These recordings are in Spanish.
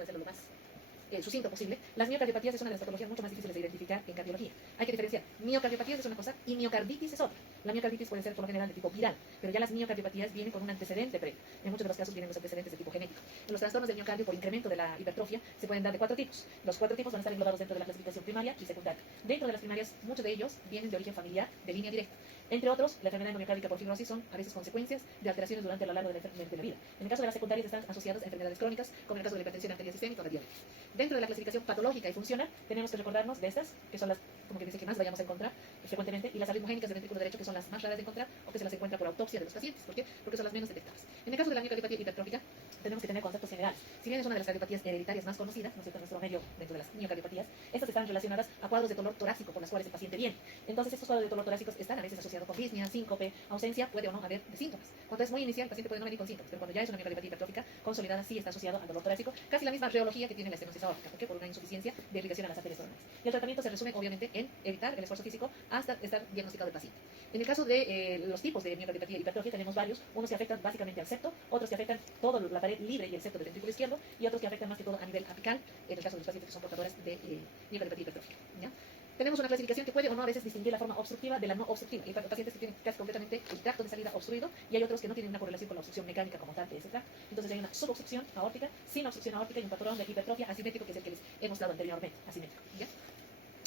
de hacerlo lo más sucinto posible. Las miocardiopatías es una de las patologías mucho más difíciles de identificar en cardiología. Hay que diferenciar. Miocardiopatías es una cosa y miocarditis es otra. La miocarditis puede ser por lo general de tipo viral, pero ya las miocardiopatías vienen con un antecedente previo. En muchos de los casos vienen los antecedentes de tipo genético. En los trastornos del miocardio por incremento de la hipertrofia se pueden dar de 4 tipos. Los 4 tipos van a estar englobados dentro de la clasificación primaria y secundaria. Dentro de las primarias, muchos de ellos vienen de origen familiar, de línea directa. Entre otros, la enfermedad miocárdica por fibrosis son a veces consecuencias de alteraciones durante lo largo de la vida. En el caso de las secundarias están asociadas a enfermedades crónicas, como en el caso de la hipertensión arterial sistémica o de diabetes. Dentro de la clasificación patológica y funcional, tenemos que recordarnos de estas, que son las, como que dice, que más vayamos a encontrar frecuentemente, y las arritmogénicas del ventrículo derecho, que son las más raras de encontrar o que se las encuentra por autopsia de los pacientes. ¿Por qué? Porque son las menos detectadas. En el caso de la miocardiopatía hipertrófica, tenemos que tener conceptos generales. Si bien es una de las cardiopatías hereditarias más conocidas, ¿no es cierto?, en nuestro medio dentro de las miocardiopatías, estas están relacionadas a cuadros de dolor torácico por las cuales el paciente viene. Entonces, estos cuadros de dolor torácicos están a veces asociados con disnea, síncope, ausencia, puede o no haber de síntomas. Cuando es muy inicial, el paciente puede no venir con síntomas, pero cuando ya es una miocardiopatia hipertrófica consolidada, sí está asociado al dolor torácico, casi la misma reología que tiene la estenosis aórtica. ¿Por qué? Por una insuficiencia de irrigación a las arterias coronarias. Y el tratamiento se resume, obviamente, en evitar el esfuerzo físico hasta estar diagnosticado el paciente. En el caso de los tipos de miocardiopatia hipertrófica, tenemos varios, unos que afectan básicamente al septo, otros que afectan toda la pared libre y el septo del ventrículo izquierdo, y otros que afectan más que todo a nivel apical, en el caso de los pacientes que son portadores de miocardiopatia hipertrófica. ¿Ya? Tenemos una clasificación que puede o no a veces distinguir la forma obstructiva de la no obstructiva. Hay pacientes que tienen casi completamente el tracto de salida obstruido y hay otros que no tienen una correlación con la obstrucción mecánica como tal de ese tracto. Entonces hay una subobstrucción aórtica, sin obstrucción aórtica y un patrón de hipertrofia asimétrico, que es el que les he mostrado anteriormente, asimétrico. ¿Ya?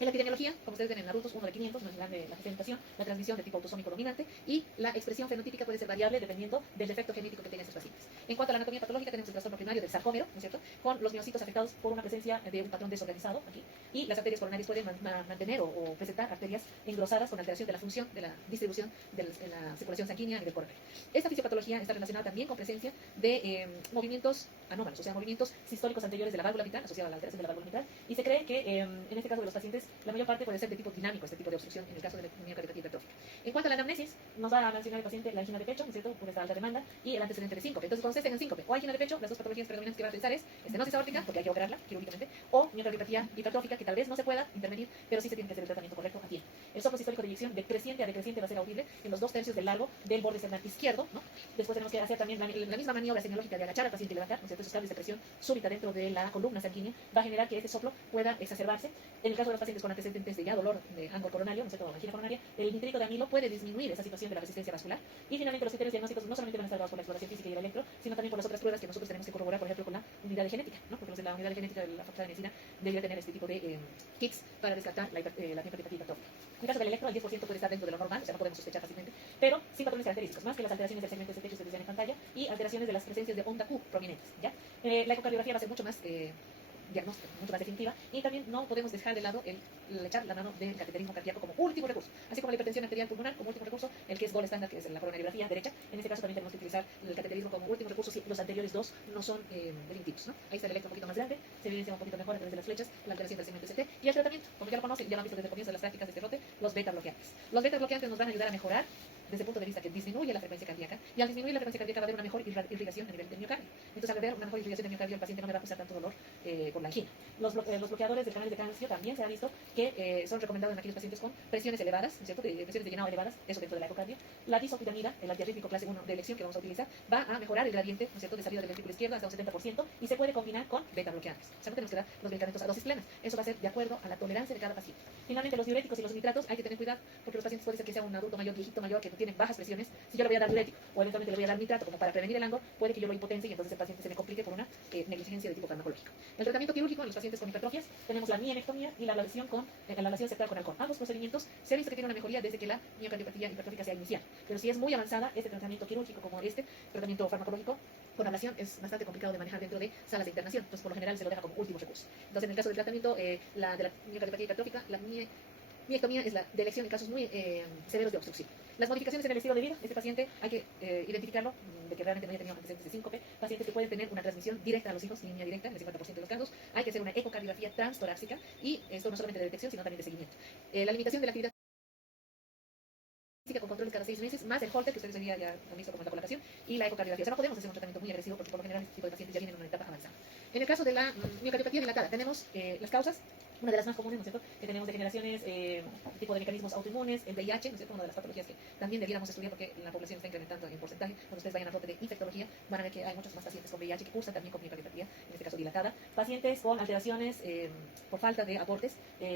En la epidemiología, como ustedes ven en adultos, 1 de 500, nos dan la presentación, la transmisión de tipo autosómico dominante, y la expresión fenotípica puede ser variable dependiendo del defecto genético que tengan estos pacientes. En cuanto a la anatomía patológica, tenemos el trastorno primario del sarcómero, ¿no es cierto?, con los miocitos afectados por una presencia de un patrón desorganizado aquí, y las arterias coronarias pueden mantener o presentar arterias engrosadas con alteración de la función de la distribución de la circulación sanguínea a nivel coronario. Esta fisiopatología está relacionada también con presencia de movimientos anómalos, o sea, movimientos sistólicos anteriores de la válvula mitral, asociada a la alteración de la válvula mitral, y se cree que en este caso de los pacientes la mayor parte puede ser de tipo dinámico, este tipo de obstrucción en el caso de la miocardiopatia hipertrófica. En cuanto a la anamnesis, nos va a mencionar el paciente la angina de pecho, ¿no es cierto?, por esta alta demanda, y el antecedente de síncope. Entonces, cuando ustedes tengan síncope o angina de pecho, las dos patologías predominantes que van a pensar es estenosis aórtica, porque hay que operarla quirúrgicamente, o miocardiopatia hipertrófica, que tal vez no se pueda intervenir, pero sí se tiene que hacer el tratamiento correcto a tiempo. El soplo sistólico de eyección decreciente a decreciente va a ser audible en los 2/3 del largo del borde esternal izquierdo, ¿no? Después tenemos que hacer también la misma maniobra semiológica de agachar al paciente y levantar, ¿no es cierto?, esos cambios de presión súbita dentro de la columna sanguínea va a generar que este soplo pueda exacerbarse. En el caso de los pacientes con antecedentes de ya dolor de ángulo coronario, ¿no es cierto?, o angina coronaria, el nitrito de amilo puede disminuir esa situación de la resistencia vascular. Y finalmente los criterios diagnósticos no solamente van a estar dados por la exploración física y el electro, sino también por las otras pruebas que nosotros tenemos que corroborar, por ejemplo, con la unidad de genética, ¿no? Porque los de la unidad de genética de la Facultad de Medicina debería tener este tipo de kits para descartar la miocardiopatia hipertrófica. En el caso del electro, el 10% puede estar dentro de lo normal, o sea, no podemos sospechar fácilmente, pero sin patrones característicos, más que las alteraciones del segmento ST que ustedes ven en pantalla y alteraciones de las presencias de onda Q prominentes, ¿ya? La ecocardiografía va a ser mucho más diagnóstica, mucho más definitiva, y también no podemos dejar de lado el echar la mano del cateterismo cardíaco como último recurso, así como la hipertensión arterial pulmonar como último recurso, el que es gold estándar, que es la coronariografía derecha. En este caso también tenemos que utilizar el cateterismo como último recurso si los anteriores dos no son definitivos, ¿no? Ahí está el electro un poquito más grande, se evidencia un poquito mejor a través de las flechas la alteración del segmento ST, y el tratamiento, como ya lo conocen, ya lo han visto desde el comienzo de las prácticas de este rote, los beta bloqueantes. Los beta bloqueantes nos van a ayudar a mejorar desde el punto de vista que disminuye la frecuencia cardíaca, y al disminuir la frecuencia cardíaca va a haber una mejor irrigación a nivel del miocardio. Entonces, al haber una mejor irrigación del miocardio, el paciente no le va a causar tanto dolor por la angina. Los bloqueadores del canal de calcio también se ha visto que son recomendados en aquellos pacientes con presiones elevadas, ¿cierto?, de presiones de llenado elevadas, eso dentro de la ecocardia. La disopiramida, el antiarrítmico clase 1 de elección que vamos a utilizar, va a mejorar el gradiente, ¿no es cierto?, de salida del ventrículo izquierdo hasta un 70%, y se puede combinar con beta bloqueantes. O sea, no tenemos que dar los medicamentos a dosis plenas. Eso va a ser de acuerdo a la tolerancia de cada paciente. Finalmente, los diuréticos y los nitratos hay que tener cuidado, porque los pacientes puede ser que sea un adulto mayor, viejito mayor, que tiene bajas presiones. Si yo le voy a dar diurético o eventualmente le voy a dar nitrato como para prevenir el ángulo, puede que yo lo impotencie y entonces el paciente se me complique por una negligencia de tipo farmacológico. El tratamiento quirúrgico en los pacientes con hipertrofias, tenemos la mielectomía y la ablación septal con alcohol. Ambos procedimientos se ha visto que tienen una mejoría desde que la miocardiopatía hipertrófica se ha iniciado. Pero si es muy avanzada, este tratamiento quirúrgico como este tratamiento farmacológico con ablación es bastante complicado de manejar dentro de salas de internación. Entonces, por lo general se lo deja como último recurso. Entonces, en el caso del tratamiento de la miocardiopatía hipertrófica, la miectomía es la de elección en casos muy severos de obstrucción. Las modificaciones en el estilo de vida, este paciente hay que identificarlo, de que realmente no haya tenido antecedentes de síncope, pacientes que pueden tener una transmisión directa a los hijos, línea directa, en el 50% de los casos, hay que hacer una ecocardiografía transtorácica, y esto no solamente de detección, sino también de seguimiento. La limitación de la actividad física con controles cada 6 meses, más el Holter, que ustedes ya han visto como en la colocación, y la ecocardiografía. O sea, no podemos hacer un tratamiento muy agresivo porque por lo general este tipo de pacientes ya vienen en una etapa avanzada. En el caso de la miocardiopatía dilatada, tenemos las causas una de las más comunes, ¿no es cierto?, que tenemos degeneraciones, tipo de mecanismos autoinmunes, el VIH, ¿no es cierto?, una de las patologías que también debiéramos estudiar porque la población está incrementando en porcentaje. Cuando ustedes vayan al brote de infectología, van a ver que hay muchos más pacientes con VIH que cursan también con miocardiopatía, en este caso dilatada. Pacientes con alteraciones por falta de aportes,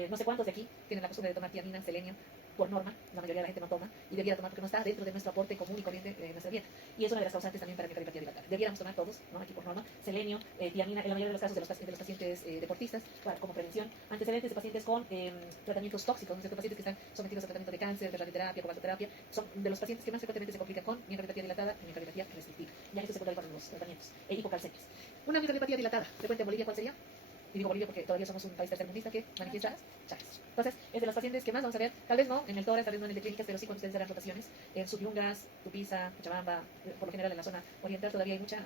no sé cuántos de aquí tienen la costumbre de tomar tiamina, selenio, por norma, la mayoría de la gente no toma y debiera tomar porque no está dentro de nuestro aporte común y corriente de nuestra dieta. Y es una de las causantes también para miocardiopatía dilatada. Debiéramos tomar todos, ¿no?, aquí por norma, selenio, tiamina, en la mayoría de los casos de los pacientes deportistas, como prevención. Antecedentes de pacientes con tratamientos tóxicos, ¿no es cierto?, pacientes que están sometidos a tratamiento de cáncer, de radioterapia, cobaltoterapia, son de los pacientes que más frecuentemente se complican con miocardiopatía dilatada y miocardiopatía restrictiva. Ya esto se puede con los tratamientos hipocalcemias. Una miocardiopatía dilatada, frecuente en Bolivia, ¿cuál sería? Y digo Bolivia porque todavía somos un país tercermundista que manifiesta Chagas. Entonces, es de los pacientes que más vamos a ver, tal vez no en el tórax, tal vez no en el de clínicas, pero sí cuando ustedes harán rotaciones, en Subyungas, Tupiza, Cochabamba, por lo general en la zona oriental todavía hay mucha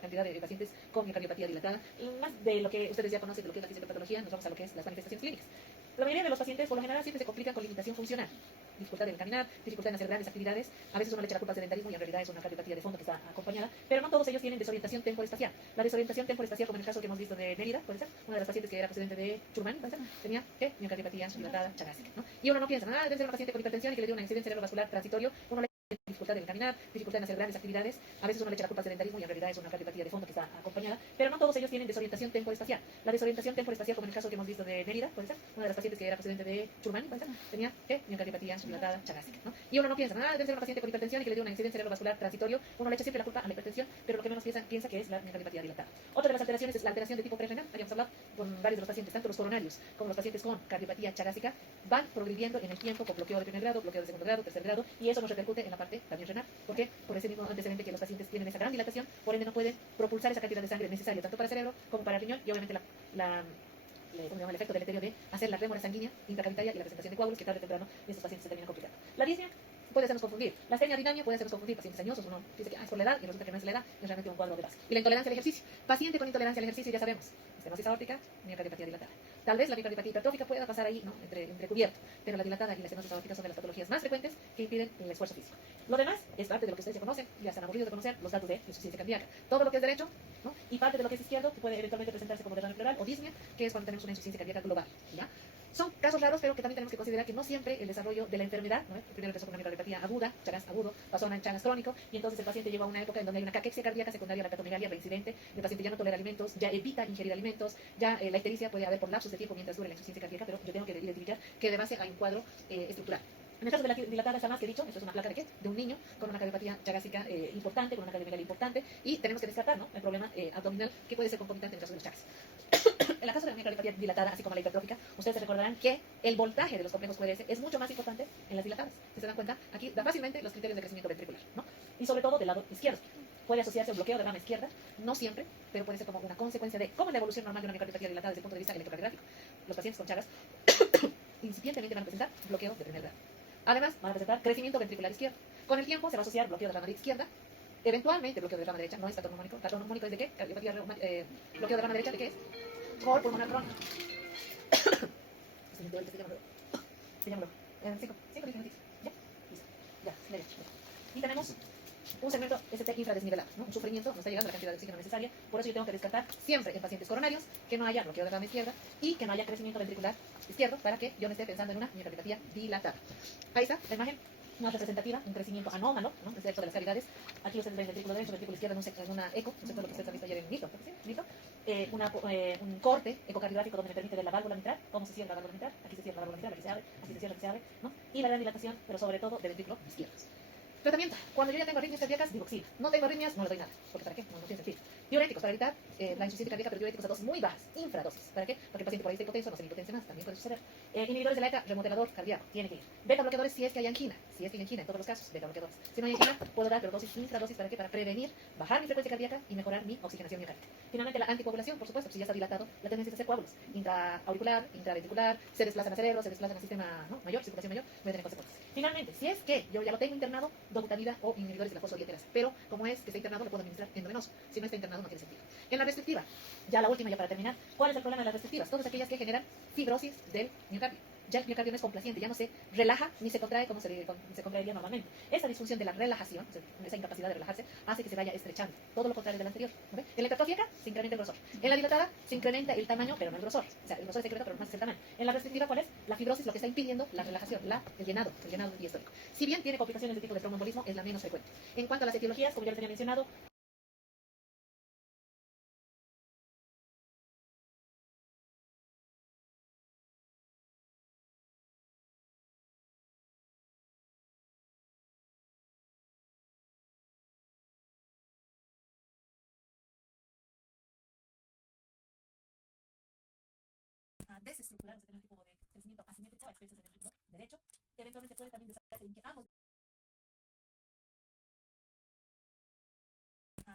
cantidad de pacientes con miocardiopatía dilatada. Y más de lo que ustedes ya conocen, de lo que es la fisiopatología, nos vamos a lo que es las manifestaciones clínicas. La mayoría de los pacientes, por lo general, siempre se complican con limitación funcional. Dificultad en caminar, dificultad en hacer grandes actividades. A veces uno le echa la culpa al sedentarismo y en realidad es una cardiopatía de fondo que está acompañada. Pero no todos ellos tienen desorientación temporoespacial. La desorientación temporoespacial, como en el caso que hemos visto de Mérida, puede ser, una de las pacientes que era procedente de Churumán, puede ser, tenía miocardiopatía dilatada chagásica, ¿no? Y uno no piensa, debe ser una paciente con hipertensión y que le dio un accidente cerebrovascular transitorio. Uno le dificultad en caminar, dificultad en hacer grandes actividades. A veces uno le echa la culpa al sedentarismo y en realidad es una cardiopatía de fondo que está acompañada. Pero no todos ellos tienen desorientación temporoespacial. La desorientación temporoespacial, como en el caso que hemos visto de Mérida, puede ser, una de las pacientes que era procedente de Churumán, puede ser, tenía miocardiopatía dilatada chagásica, ¿no? Y uno no piensa, debe ser una paciente con hipertensión y que le dio un accidente cerebrovascular transitorio. Uno le echa siempre la culpa a la hipertensión, pero lo que menos piensa que es la miocardiopatía dilatada. Otra de las alteraciones es la alteración de tipo prerrenal. Habíamos hablado con varios de los pacientes, tanto los coronarios como los pacientes con cardiopatía chagásica, van progrediendo en el tiempo con bloqueo de primer grado, bloqueo de segundo grado, tercer grado, y eso nos repercute en la parte también renal. ¿Por qué? Por ese mismo antecedente que los pacientes tienen esa gran dilatación, por ende no pueden propulsar esa cantidad de sangre necesaria tanto para el cerebro como para el riñón, y obviamente el efecto deleterio de hacer la rémora sanguínea intracavitaria y la presentación de coágulos que tarde o temprano estos pacientes se terminan complicando. La disnea puede hacernos confundir. La dinamia puede hacernos confundir. Pacientes añosos, uno dice que es por la edad y resulta que no es la edad, es realmente un cuadro de base. Y la intolerancia al ejercicio. Paciente con intolerancia al ejercicio, ya sabemos, estenosis aórtica, miocardiopatía dilatada. Tal vez la miocardiopatía hipertrófica pueda pasar ahí, ¿no?, entre cubierto, pero la dilatada y la estenosis aórtica son de las patologías más frecuentes que impiden el esfuerzo físico. Lo demás es parte de lo que ustedes ya conocen, ya están aburridos de conocer los datos de insuficiencia cardíaca. Todo lo que es derecho, ¿no?, y parte de lo que es izquierdo, que puede eventualmente presentarse como derrame pleural o disnea, que es cuando tenemos una insuficiencia cardíaca global, ¿ya? Son casos raros, pero que también tenemos que considerar que no siempre el desarrollo de la enfermedad, ¿no?, primero empezó con una miocardiopatía aguda, Chagas agudo, pasó a una Chagas crónico, y entonces el paciente llegó a una época en donde hay una caquexia cardíaca secundaria a la hepatomegalia reincidente, el paciente ya no tolera alimentos, ya evita ingerir alimentos, ya la ictericia puede haber por lapsos de tiempo mientras dure la insuficiencia cardíaca, pero yo tengo que identificar que de base hay un cuadro estructural. En el caso de la dilatada está más que dicho, esto es una placa de qué? De un niño con una cardiopatía chagásica importante, con una cardiomegalia importante, y tenemos que descartar, ¿no?, el problema abdominal que puede ser concomitante en el caso de los Chagas. En el caso de la miocardiopatía dilatada, así como la hipertrófica, ustedes se recordarán que el voltaje de los complejos QRS es mucho más importante en las dilatadas. Si se dan cuenta, aquí da fácilmente los criterios de crecimiento ventricular, ¿no? Y sobre todo del lado izquierdo. Puede asociarse a un bloqueo de rama izquierda, no siempre, pero puede ser como una consecuencia de cómo es la evolución normal de una miocardiopatía dilatada desde el punto de vista electrocardiográfico. Los pacientes con Chagas incipientemente van a presentar bloqueo de primer grado. Además, van a presentar crecimiento ventricular izquierdo. Con el tiempo se va a asociar bloqueo de rama izquierda, eventualmente bloqueo de rama derecha, no es cardiomónico. ¿Cardiomónico es de qué? Bloqueo de rama derecha, ¿de qué es? Cor pulmonar crónico. Se llama 5 minutitos. ¿Ya? Listo. Ya, y tenemos un segmento ST infradesnivelado, ¿no? Un sufrimiento, no está llegando la cantidad de oxígeno necesaria. Por eso yo tengo que descartar siempre en pacientes coronarios que no haya bloqueo de rama izquierda y que no haya crecimiento ventricular izquierdo para que yo no esté pensando en una miocardiopatía dilatada. Ahí está la imagen más representativa, un crecimiento anómalo, ¿no?, es cierto, de las cavidades. Aquí ustedes ven el ventrículo derecho, el ventrículo izquierdo en una eco, ¿no es cierto?, lo que ustedes han visto ayer en Nito, ¿sí? Nito. Un corte ecocardiográfico donde me permite ver la válvula mitral, cómo se cierra la válvula mitral, aquí se cierra la válvula mitral, aquí se abre, aquí se cierra, aquí se abre, ¿no? Y la gran dilatación, pero sobre todo del ventrículo izquierdo. Tratamiento. Cuando yo ya tengo arritmias cardíacas, digoxina. No tengo arritmias, no le doy nada. Porque ¿para qué? No tiene sentido. Diuréticos, para evitar la insuficiencia cardíaca, pero diuréticos a dosis muy bajas, infradosis. ¿Para qué? Porque el paciente por ahí está hipotenso, no se impotencia más, también puede suceder. Inhibidores de la ECA, remodelador cardíaco, tiene que ir. Beta bloqueadores si es que hay angina. Si es que hay angina, en todos los casos, beta bloqueadores. Si no hay angina, puedo dar pero dosis infradosis, ¿para qué? Para prevenir, bajar mi frecuencia cardíaca y mejorar mi oxigenación miocárdica. Finalmente, la anticoagulación, por supuesto, si ya está dilatado, la tendencia es hacer coágulos. Intraauricular, intraventricular, se desplazan al cerebro, se desplazan al sistema, ¿no?, mayor, circulación mayor, puede tener consecuencias. Finalmente, si es que yo ya lo tengo internado, dobutamida o inhibidores de la fosfodiesterasa. Pero como es que está internado, lo puedo administrar endovenoso. Si no está internado, no tiene sentido. En la restrictiva, ya la última, ya para terminar, ¿cuál es el problema de las restrictivas? Todas aquellas que generan fibrosis del miocardio. ya el miocardio no es complaciente, ya no se relaja ni se contrae como se contraería normalmente. Esa disfunción de la relajación, esa incapacidad de relajarse, hace que se vaya estrechando, todo lo contrario del anterior. ¿No? En la hipertrófica se incrementa el grosor, en la dilatada se incrementa el tamaño, pero no el grosor. O sea, el grosor se incrementa, pero no es el tamaño. En la restrictiva, ¿cuál es? La fibrosis, lo que está impidiendo la relajación, el llenado diastólico. Si bien tiene complicaciones de tipo de tromboembolismo, es la menos frecuente. En cuanto a las etiologías, como ya les había mencionado, desestructurar el tipo de crecimiento asimétrico a expensas del ventrículo derecho, eventualmente puede también desarrollarse en que ambos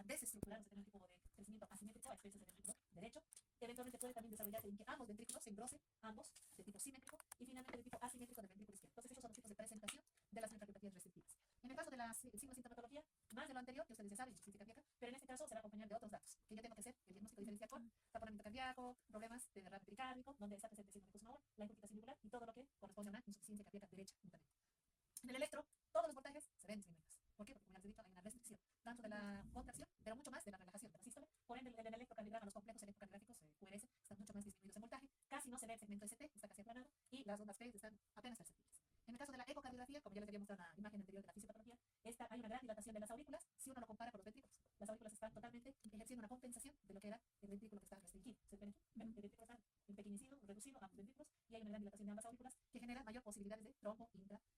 desestructurar el tipo de crecimiento asimétrico a expensas del ventrículo derecho, eventualmente puede también desarrollarse en que ambos ventrículos se engrosen, ambos de tipo simétrico y finalmente de tipo asimétrico del ventrículo izquierdo. Entonces, esos son los tipos de presentación de las miocardiopatías restrictivas. En el caso de la sintomatología, más de lo anterior, que ustedes ya saben, insuficiencia cardíaca, pero en este caso será acompañado de otros datos, que yo tengo que hacer el diagnóstico diferencial con taponamiento cardíaco, problemas de derrame pericárdico, donde está presente síndrome de Kussmaul, la incúbita singular y todo lo que corresponde a una insuficiencia cardíaca derecha únicamente. En el electro, todos los voltajes se ven disminuidos. ¿Por qué? Porque, como ya les he dicho, hay una restricción tanto de la contracción, pero mucho más de la relajación de la sístole. Por ende, en el electrocardiograma, los complejos electrocardiográficos, QRS, están mucho más disminuidos en voltaje. Casi no se ve el segmento ST, está casi aplanado, y las ondas P están apenas perceptibles. En el caso de la ecocardiografía, como ya les había mostrado en la imagen anterior de la fisiopatología, hay una gran dilatación de las aurículas si uno lo compara con los ventrículos. Las aurículas están totalmente ejerciendo una compensación de lo que era el ventrículo que está restringido. ¿Se ven aquí? El ventrículo está empequeñecido, reducido a ambos ventrículos, y hay una gran dilatación de ambas aurículas que genera mayor posibilidades de trombo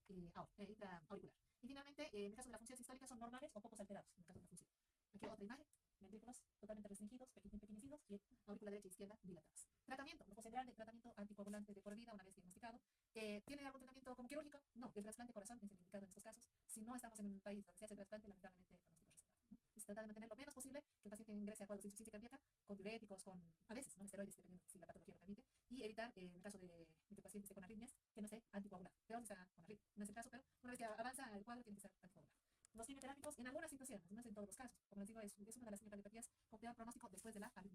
intraauricular. Y finalmente, en el caso de la función sistólica, son normales o pocos alterados, en el caso de la función. Aquí otra imagen, ventrículos totalmente restringidos, empequeñecidos y aurícula derecha e izquierda dilatadas. Tratamiento, glucosa de tratamiento anticoagulante de por vida una vez diagnosticado. ¿Tiene algún tratamiento como quirúrgico? No, el trasplante de corazón es el indicado en estos casos. Si no estamos en un país donde se hace trasplante, lamentablemente el pronóstico es reservado. Se trata de mantener lo menos posible que el paciente ingrese a cuadros de insuficiencia cardíaca con diuréticos, con a veces no esteroides, dependiendo si la patología lo permite, y evitar, en el caso de que el paciente esté con arritmias, que no esté anticoagulado. Peor si está con arritmia, no es el caso, pero una vez que avanza el cuadro, tiene que ser anticoagulado. Los quimioterápicos, en algunas situaciones, no es en todos los casos, como les digo, es una de las miocardiopatías con peor pronóstico después de la arritmia.